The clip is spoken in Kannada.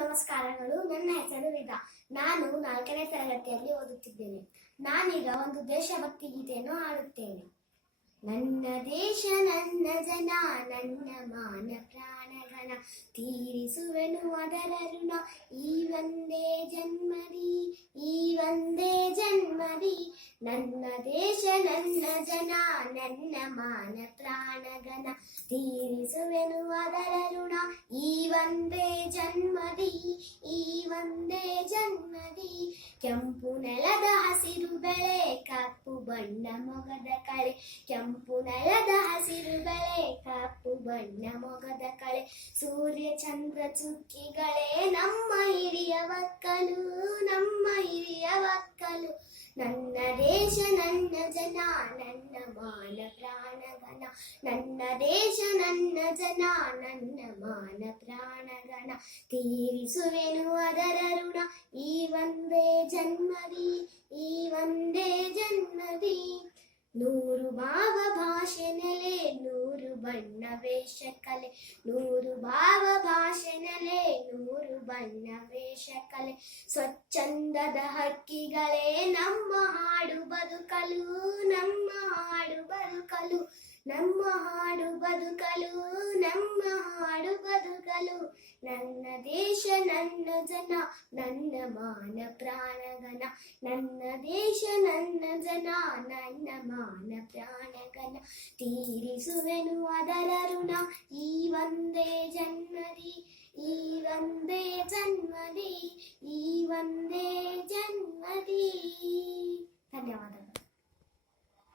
ನಮಸ್ಕಾರಗಳು. ನನ್ನ ಹೆಸರು ವೇದ. ನಾನು 4ನೇ ತರಗತಿಯಲ್ಲಿ ಓದುತ್ತಿದ್ದೇನೆ. ನಾನೀಗ ಒಂದು ದೇಶಭಕ್ತಿ ಗೀತೆಯನ್ನು ಹಾಡುತ್ತೇನೆ. ನನ್ನ ದೇಶ ನನ್ನ ಜನ ನನ್ನ ಮಾನ ಪ್ರಾಣಗಣ, ತೀರಿಸುವೆನು ಅದರ ಋಣ ಈ ಒಂದೇ ಜನ್ಮದಿ, ಈ ಒಂದೇ ಜನ್ಮದಿ. ನನ್ನ ದೇಶ ನನ್ನ ಜನ ನನ್ನ ಮಾನ ಪ್ರಾಣಗಣ, ತೀರಿಸುವೆನು ಅದರ ಋಣ ಈ ಒಂದೇ ಜನ್ಮದಿ, ಈ ಒಂದೇ ಜನ್ಮದಿ. ಕೆಂಪು ನೆಲದ ಹಸಿರು ಬೆಳೆ, ಕಪ್ಪು ಬಣ್ಣ ಮೊಗದ ಕಳೆ, ಕೆಂಪು ನೆಲದ ಹಸಿರು ಬೆಳೆ, ಕಪ್ಪು ಬಣ್ಣ ಮೊಗದ ಕಳೆ. ಸೂರ್ಯ ಚಂದ್ರ ಚುಕ್ಕಿಗಳೇ ನಮ್ಮ ಹಿರಿಯ ಒಕ್ಕಲು, ನಮ್ಮ ಹಿರಿಯ ಒಕ್ಕಲು. ನನ್ನ ದೇಶ ನನ್ನ ಜನ ನನ್ನ ಮಾನ ಪ್ರಾಣಗಣ, ನನ್ನ ದೇಶ ನನ್ನ ಜನ ನನ್ನ ಮಾನ ಪ್ರಾಣಗಣ, ತೀರಿಸುವೆನು ಅದರ ಋಣ ಈ ಒಂದೇ ಜನ್ಮದಿ, ಈ ಒಂದೇ ಜನ್ಮದಿ. ನೂರು ಭಾವ ಭಾಷೆ ನೆಲೆ, ನೂರು ಬಣ್ಣ ವೇಷ ಕಲೆ, ನೂರು ಭಾವ ಭಾಷೆ ನೆಲೆ, ನೂರು ಬಣ್ಣ ವೇಷ ಕಲೆ. ಸ್ವಚ್ಛಂದದ ಹಕ್ಕಿಗಳೇ ನಮ್ಮ ಹಾಡು ಬದುಕಲು, ನಮ್ಮ ಹಾಡು ಬದುಕಲು, ನಮ್ಮ ಹಾಡು ಬದುಕಲು, ನಮ್ಮ ಹಾಡು ಬದುಕಲು. ನನ್ನ ದೇಶ ನನ್ನ ಜನ ನನ್ನ ಮಾನ ಪ್ರಾಣಗಣ, ನನ್ನ ದೇಶ ನನ್ನ ಜನ ನನ್ನ ಮಾನ ಪ್ರಾಣಗಣ, ತೀರಿಸುವೆನು ಅದರ ಋಣ ಈ ಒಂದೇ ಜನ್ಮದಿ, ಈ ಒಂದೇ ಜನ್ಮದಿ, ಈ ಒಂದೇ ಜನ್ಮದಿ. ಧನ್ಯವಾದಗಳು.